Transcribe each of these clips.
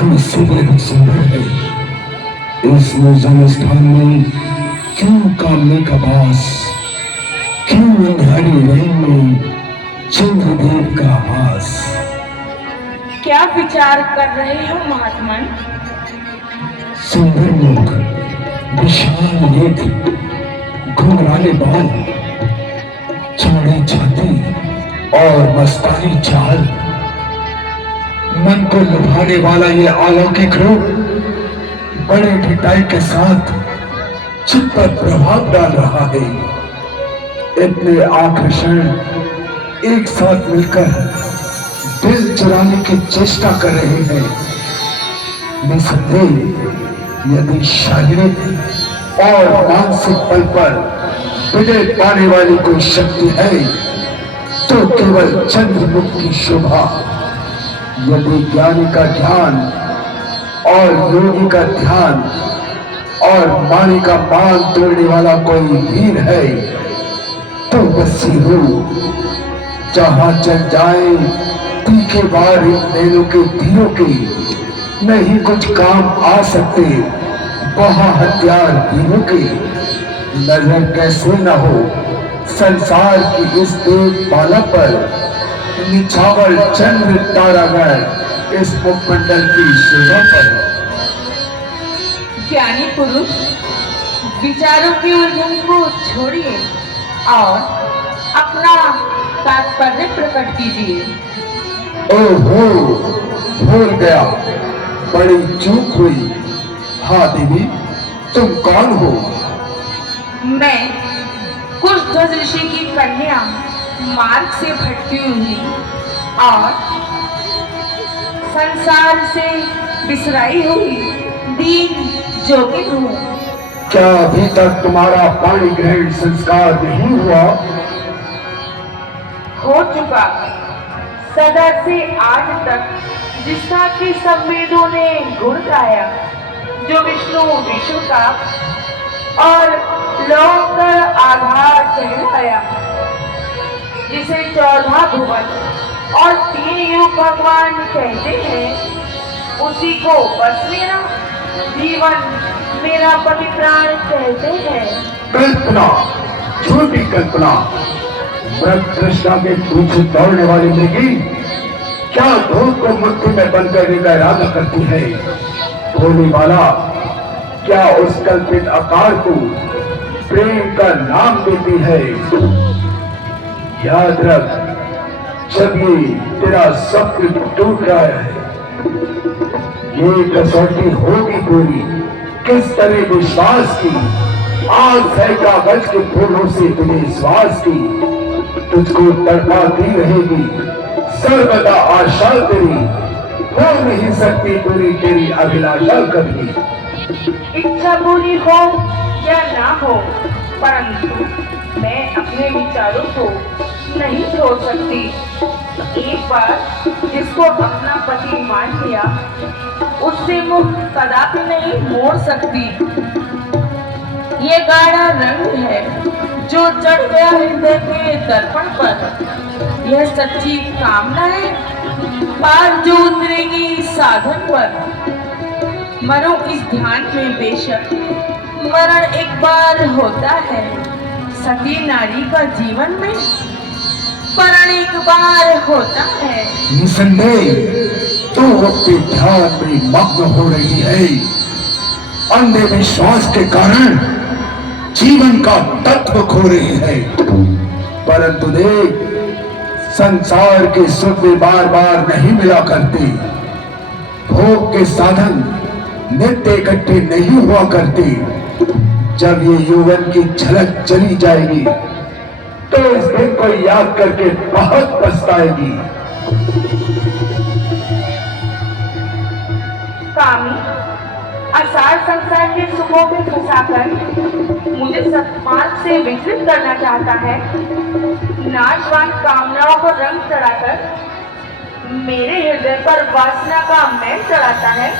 तो सुबह ही सुंदर है। इस निर्जन स्थान में क्यों कामने का वास, क्यों अंधारी रेल में चंद्रदेव का आभास। क्या विचार कर रहे हो महात्मन? सुंदर मुख, विशाल नेत्र, घुंघराले बाल, चौड़ी छाती और मस्तानी चाल, मन को लुभाने वाला ये अलौकिक रूप बड़े ढिठाई के साथ चित्त पर प्रभाव डाल रहा है। इतने आकर्षण एक साथ मिलकर दिल चुराने की चेष्टा कर रहे हैं। निसंदेह यदि शारीरिक और मानसिक बल पर विजय पाने वाली कोई शक्ति है तो केवल चंद्रमुख की शोभा। यदि ज्ञानी का ध्यान और योगी का ध्यान और मानी का मान तोड़ने वाला कोई वीर है तो बसी रूप जहां चल जाए तीखे बार इन नैनों के तीरों के नहीं कुछ काम आ सकते वहां हथियार वीरों के। नजर कैसे न हो संसार की इस देवमाला पर, निछावर चंद्र तारागण इस मुखमंडल की शोभा पर। ज्ञानी पुरुष विचारों की उलझन को छोड़िए और अपना तात्पर्य प्रकट कीजिए। ओहो, भूल गया, बड़ी चूक हुई। हाँ देवी, तुम कौन हो? मैं कुशध्वज ऋषि की कन्या मार्ग से भटकी हुई और संसार से बिसराई हुई दीन जोगिन हूँ। क्या अभी तक तुम्हारा पाणी ग्रहण संस्कार नहीं हुआ? हो चुका। सदा से आज तक जिसका कि सब वेदों ने गुण गाया, जो विष्णु विष्णु का और लोक का आधार कहलाया, जिसे 14 भुवन और 3 युग भगवान कहते हैं, उसी को बस मेरा जीवन मेरा पति प्राण कहते हैं। कल्पना, झूठी कल्पना। मृग कृष्णा के पीछे दौड़ने वाली मृगी क्या धूप को मुट्ठी में बंद करने का इरादा करती है? भोले वाला, क्या उस कल्पित आकार को प्रेम का नाम देती है? याद रख, जब ये तेरा स्वप्न टूट रहा है, ये कसौटी होगी पूरी किस तरह विश्वास की। आज है कागज के फूलों से तुझे श्वास की, तुझको तड़पाती रहेगी सर्वदा आशा तेरी, हो नहीं सकती पूरी तेरी अभिलाषा कभी। इच्छा पूरी हो या ना हो, परंतु मैं अपने विचारों को नहीं छोड़ सकती। एक बार जिसको अपना पति मान लिया, उससे मुख कदापि नहीं मोड़ सकती। ये गाढ़ा रंग है जो चढ़ गया हृदय के दर्पण पर। यह सच्ची कामना है पार जो उतरेगी साधन पर। मरो इस ध्यान में बेशक, मरण एक बार होता है। सती नारी का जीवन में मरण एक बार होता है। निसंदेह तू अपने ध्यान में मग्न हो रही है। अंधे विश्वास के कारण जीवन का तत्व खो रही है। परंतु देख, संसार के सुख में बार बार नहीं मिला करते। भोग के साधन नित्य इकट्ठे नहीं हुआ करते। जब ये यौवन की झलक चली जाएगी तो इस दिन को याद करके बहुत पछताएगी। कामी असार संसार के सुखों में फंसाकर मुझे सत्मार्ग से विचलित करना चाहता है। नाशवान कामनाओं को रंग चढ़ाकर मेरे हृदय पर वासना का मैल चढ़ाता है।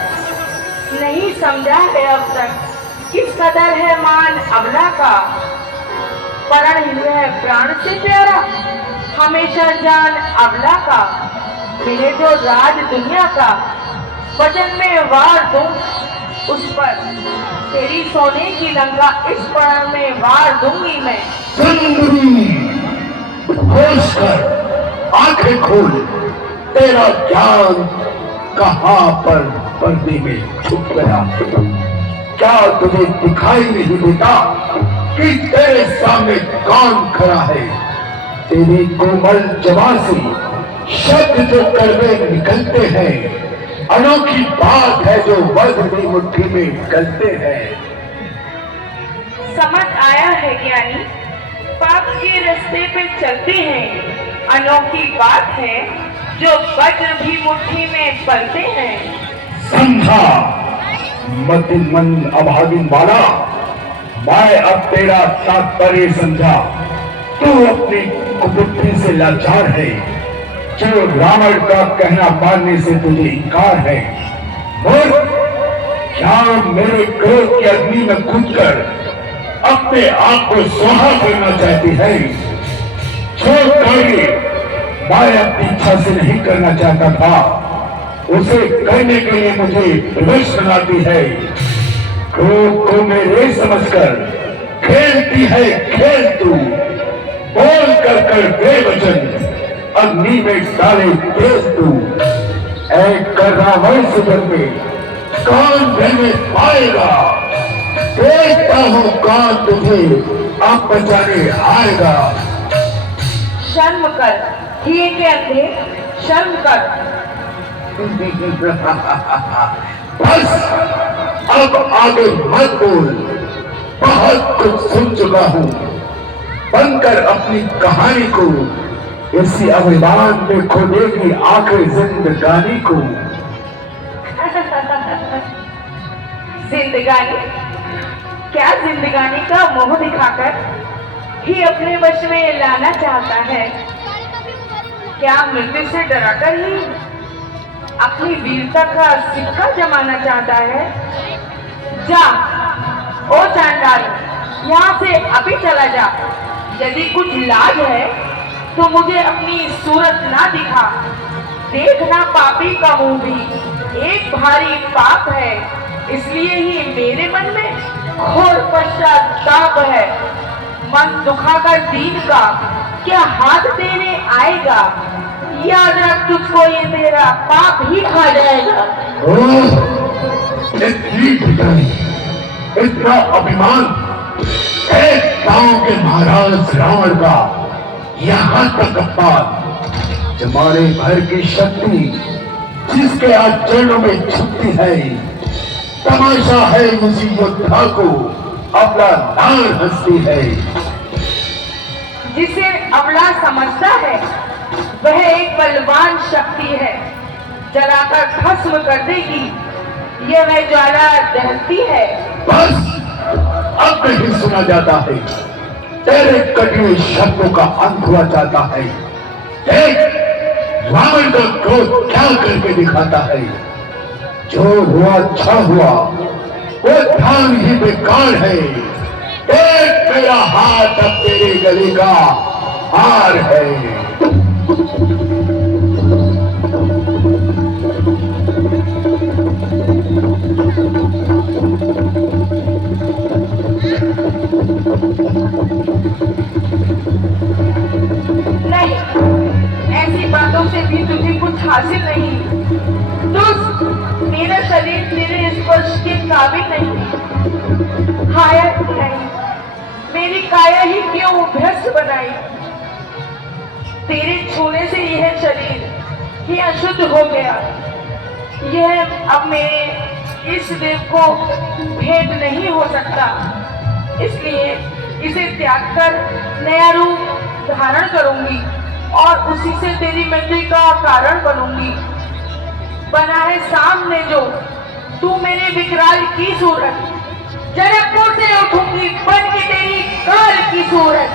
नहीं समझा है अब तक किस कदर है मान अबला का। परण है प्राण से प्यारा, हमेशा जान अबला का। मिले जो राज दुनिया का, वचन में वार दूं उस पर, तेरी सोने की लंका इस परण में वार दूंगी मैं। सुंदरी, होश कर, आंखें खोल, तेरा ज्ञान कहां पर पर्दे में छुप गया? क्या तुझे दिखाई नहीं देता कि तेरे सामने कौन खड़ा है? तेरी कोमल जबान से शब्द जो कड़वे निकलते हैं, अनोखी बात है जो वज्र की मुट्ठी में गलते हैं। समझ आया है ज्ञानी, पाप के रास्ते पे चलते हैं, अनोखी बात है जो वज्र भी मुट्ठी में पलते हैं। समझा मतिमन अभागिन वाला, मैं अब तेरा तात्पर्य समझा। तू अपनी कुबुद्धि से लाचार है, जो रावण का कहना मानने से तुझे इनकार है। मूर्ख, क्या मेरे क्रोध की अग्नि में कूदकर अपने आप को स्वाहा करना चाहती है? जो कार्य मैं अपनी इच्छा से नहीं करना चाहता था, उसे करने के लिए मुझे विवश बनाती है। क्रोध को मेरे समझकर खेलती है खेल तू, बोल कर कर बेवचन अग्नि में डाले तेज तू। एक कर्रावण सुगंध में कौन रहने पाएगा? देखता हूँ कौन तुझे अब बचाने आएगा। शर्म कर, किए के अंधे, शर्म कर। बस अब आगे मत बोल, बहुत कुछ सुन चुका हूँ। बनकर अपनी कहानी को इसी अभिमान में खो देगी आखिर जिंदगानी को। जिंदगानी? क्या जिंदगानी का मोह दिखाकर ही अपने वश में लाना चाहता है? क्या मृत्यु से डराकर ही अपनी वीरता का सिक्का जमाना चाहता है? जा, ओ चांडाल, यहाँ से अभी चला जा। यदि कुछ लाज है तो मुझे अपनी सूरत ना दिखा। देखना पापी का मुंह भी एक भारी पाप है, इसलिए ही मेरे मन में घोर पश्चाताप है। मन दुखाकर दीन का क्या हाथ देने आएगा? याद रख, तुझको ये तेरा पाप ही खा जाएगा। इतना अभिमान एक गांव के महाराज रावण का, यहाँ तक अपमान तुम्हारे भर की शक्ति जिसके आज चरणों में छुपती है। तमाशा है उसी योद्धा को अपना नार हंसती है। जिसे अवला समझता है वह एक बलवान शक्ति है, जलाकर भस्म कर देगी। ये वह ज्वाला दहती है। बस अब नहीं सुना जाता है, तेरे कटे शब्दों का अंत हुआ जाता है। देख रावण का क्रोध क्या करके दिखाता है। जो हुआ अच्छा हुआ, वो ध्यान ही बेकार है। देख मेरा हाथ अब तेरे गले का हार है। नहीं, ऐसी बातों से भी तुझे कुछ हासिल नहीं। मेरा शरीर तेरे स्पर्श के काबिल नहीं। हाय नहीं, मेरी काया ही क्यों भ्रष्ट बनाई। तेरे छूने से यह शरीर ही अशुद्ध हो गया। यह अब मेरे इस देव को भेंट नहीं हो सकता, इसलिए इसे त्याग कर नया रूप धारण करूंगी और उसी से तेरी मृत्यु का कारण बनूंगी। बना है सामने जो तू मेरे विकराल की सूरत, जनकपुर से उठूंगी बन के तेरी काल की सूरत।